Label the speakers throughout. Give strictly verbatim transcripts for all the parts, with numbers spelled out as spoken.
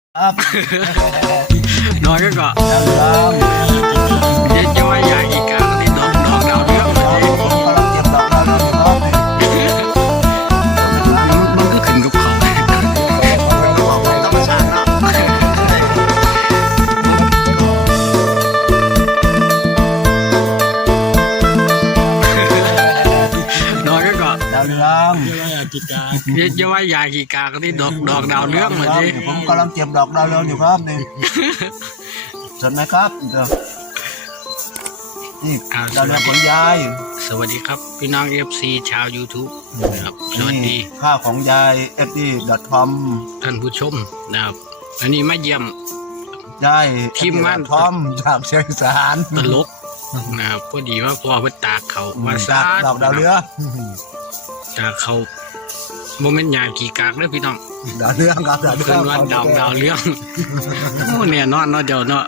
Speaker 1: ครับ
Speaker 2: น้อยก็ก็
Speaker 1: ครับ
Speaker 2: เจ๊จะว่าอยากอีกการที่ดอกดอกดาวเรื่องมัน
Speaker 1: ผมกำลังเก็บดอกดาวเรืองอยู่ครับ
Speaker 2: มันก็ขึ้นกับเขา
Speaker 1: ธรรมชาติเนาะ
Speaker 2: น้อยก็ก็
Speaker 1: ดาวเรือง
Speaker 2: เจ๊จะว่าอยากอีกการที่ดอกดอกดาวเรื่องมัน
Speaker 1: ครับ
Speaker 2: สิ
Speaker 1: ผมกำลังเก็บดอกดาวเรืองอยู่ครับนี่สนไหมครับเดี๋ยวนี่ดาวเรืองของยาย
Speaker 2: สวัสดีครับพี่น้องเอฟซีชาว YouTube นะครับสวัสดี
Speaker 1: ค่าของยายเอฟดีดอทคอม
Speaker 2: ท่านผู้ชมนะครับอันนี้มาเยี่ยม
Speaker 1: ยาย
Speaker 2: ทีมงาน
Speaker 1: ทอมจากเชียงสาน
Speaker 2: ตลกนะครับพอดีว่าพ่อเพิ่นตากเขามา
Speaker 1: จาก
Speaker 2: ซา
Speaker 1: ดอกดาวเรือง
Speaker 2: ตากเขาโมเมนต์ยากี่กากเด้อพี่น้อง
Speaker 1: ดาวเรืองครับดาวเรื
Speaker 2: เพิ่
Speaker 1: อง
Speaker 2: นว่าดาวดาวเรื่องโอ้เนี่ยนอนเนาะเจ้าเนาะ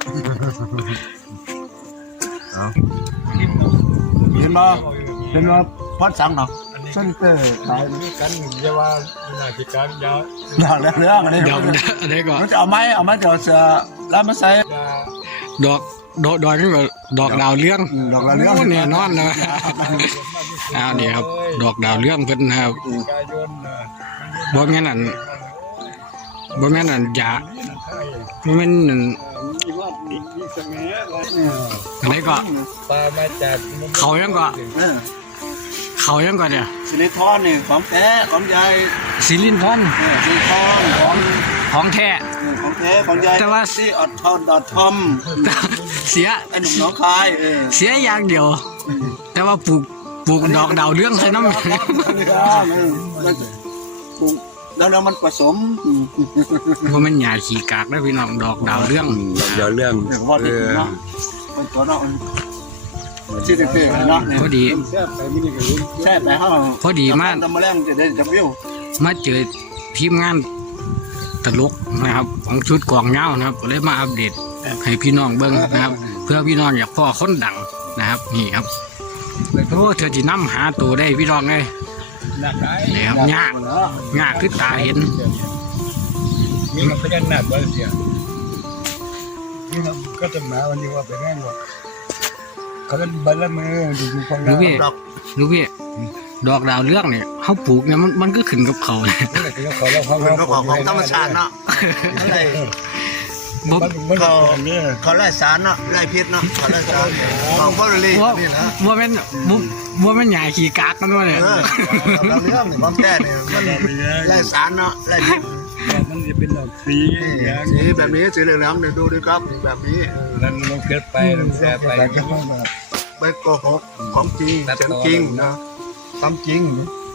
Speaker 1: เห็นบ่เห็นว่าพอดสังเนาะเส้นเตอร์ขาย
Speaker 3: กันเรียกว่าหน้าที่การยาว
Speaker 1: ดาวเรืองอันนี้
Speaker 2: เดี๋ยวอันนี้ก่อน
Speaker 1: มันจะเอาไม้เอาไม้เดี๋ยวจะแล้วมาใส่
Speaker 2: ดอกดอกดอกนี่ก็ดอกดาวเรื่อง
Speaker 1: ดอกดาวเรือง
Speaker 2: โอ้เนี่ยนอนนะอ้าวนี่ครับดอกดาวเรื่องเพิ่นนะครับ
Speaker 3: กายน
Speaker 2: บ่แม่นอันบ่แม่นอันยาบ่แม่นอัน
Speaker 3: มีว่ามีมีเสมอ
Speaker 2: อันนี้ก็
Speaker 3: ปลามาจาก
Speaker 2: เขายังก็
Speaker 1: เออ
Speaker 2: เขายังก็เนี่ย
Speaker 1: สิริทอนนี่ของแท้ของยาย
Speaker 2: ซิลินทอน
Speaker 1: เออสิริทอนของ
Speaker 2: ของแท้
Speaker 1: เออของแท้ของยาย
Speaker 2: แต่ว่า
Speaker 1: ซีออดทอนดอทคอม
Speaker 2: เสีย
Speaker 1: ไอ้หนุ่มน้องคายเออ
Speaker 2: เสียอย่างเดียว แต่ว่าปลูกปลูกดอกดาวเรื่องใส่น้ำ
Speaker 1: เออมันปลูกแล้วแล้วมันผสม
Speaker 2: ว่ามันหยาขี้กากได้พี่น้องดอกดาวเรื่อง
Speaker 3: เดี๋ยวเรื่อง
Speaker 1: เดี๋ยวพอดีเนาะคนตัวเนาะชื่อเท่ๆเนาะ
Speaker 2: พอดี
Speaker 3: แซ่บไปไม่ได้กับลุง
Speaker 1: แช่แต่ห้า
Speaker 2: พอดีมาก
Speaker 1: ทำมาแรงจะได้จะวิว
Speaker 2: มาเจอทีมงานตลกนะครับ ของชุดกองเงานะครับก็เลยมาอัปเดตให้พี่น้องเบิ้งนะครับ เพื่อพี่น้องอยากพ่อคนดังนะครับ นี่ครับโอ้เธอจะนำหาตัวได้พี่น้องเลย
Speaker 3: หนักได้
Speaker 2: นี่ครับยากยากคือตาเห็น
Speaker 3: มีมันพยัญชนะบ่เสียนี่เราก็จะมาวันนี้ว่าไปแน่นว่าเขาเป็นบัลลังก์มือดูฟัง
Speaker 2: รู้พี่
Speaker 1: ดอก
Speaker 2: รู้พี่ดอกดาวเรื่องเนี่ยเขาปลูกเนี่ยมันมันก็ขึ้นกับเขาเลย
Speaker 3: เขาเราเขา
Speaker 1: มันก็ของของธรรมชาติเนาะอะไร
Speaker 2: บ่
Speaker 3: เขาเนี่ย
Speaker 1: เขาไล่สารเนาะไล่พิษเนาะเขาไล่สารของพ่อเลย
Speaker 2: ว่า
Speaker 1: นี่นะ
Speaker 2: ว่าเป็นว่าเป็นหยาขี้กากกันวะเนี่ย
Speaker 1: เออเราเรื่องนี่บางแก่เนี่ยมันไล่สารเนาะไล่พิษ
Speaker 3: มันจะเป็นแบบสี
Speaker 1: สีแบบนี้สีเหลืองๆเนี่ยดูดิครับแบบนี้
Speaker 3: นั่นมันเกิดไปมันแซ่ไป
Speaker 1: ไปโกหกของจริงเสียงจริงนะทำจริง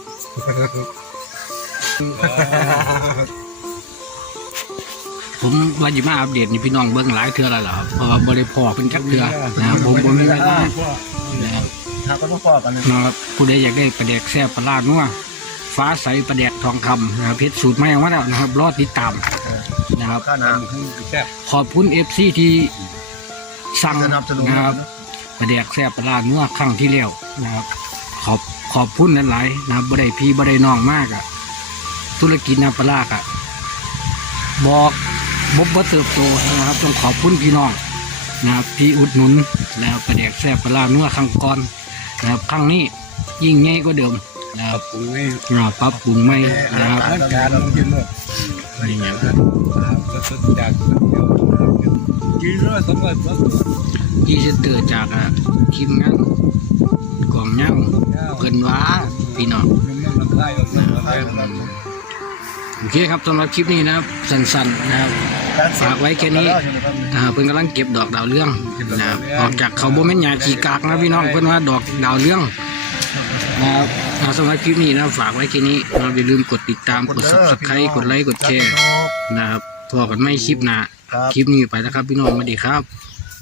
Speaker 2: ผมว่าจะมาอัปเดตนี่พี่น้องเบิ้งหลายเทื่อแล้วเหรอครับเพราะว่าบริพอเป็นจักเทื่อนะครับผมผมไม่ได้นะครับ
Speaker 1: ถ้าก็ต้องพอกันเลย
Speaker 2: นะครับผู้ใดอยากได้ประเดกแซ่บปลาลาดนัวฟ้าใสประเดกทองคำนะครับเพชรสูตรไม่ออกมาแล้วนะครับรอติดตามนะครับ
Speaker 1: ข้าน้
Speaker 3: แซ่บ
Speaker 2: ขอบคุณเอฟซีที่สั่ง
Speaker 1: ำสนับสนุน
Speaker 2: นะครับประเดกแซ่บปลาลาดนัวครั้งที่แล้วนะครับ ขอบขอบคุณหลายๆนะครับบ่ได้พี่บ่ได้น้องมากอ่ะธุรกิจน้ำปลาร้าอ่ะบอกบ่บ่เติบโตนะครับต้องขอบคุณพี่น้องนะครับที่อุดหนุนนะครับประเดกแซ่บปลาลาดนัวครั้งก่อนนะครับครั้งนี้ยิ่งใหญ่กว่าเดิมนะครับ
Speaker 3: ปรุงให้
Speaker 2: อ่าปรับปรุงใหม่นะครับ
Speaker 3: ร่างกายเรากินหมด
Speaker 2: นี่ไง
Speaker 3: สดๆจากกินแล้วสมบัติ
Speaker 2: ที่จะเตือนจากอ่ะทีมงานกองเงาเพิ่นว่าพี่น้อง
Speaker 3: มันคลายออกมาคลายออกมา
Speaker 2: โอเคครับสำหรับคลิปนี้นะครับสั้นๆนะครับฝากไว้แค่นี้อ่าเพิ่นกำลังเก็บดอกดาวเรืองนะครับออกจากเขาบ่แม่นหญ้าขี้กากนะพี่น้องเพิ่นว่าดอกดาวเรืองนะครับอ่าสำหรับคลิปนี้นะฝากไว้แค่นี้นะครับอย่าลืมกดติดตามกด ซับสไครบ์ กดไลค์กดแชร์นะครับพอกันไม่คลิปหน้าคลิปนี้ไปแล้วครับพี่น้องสวัสดีครับ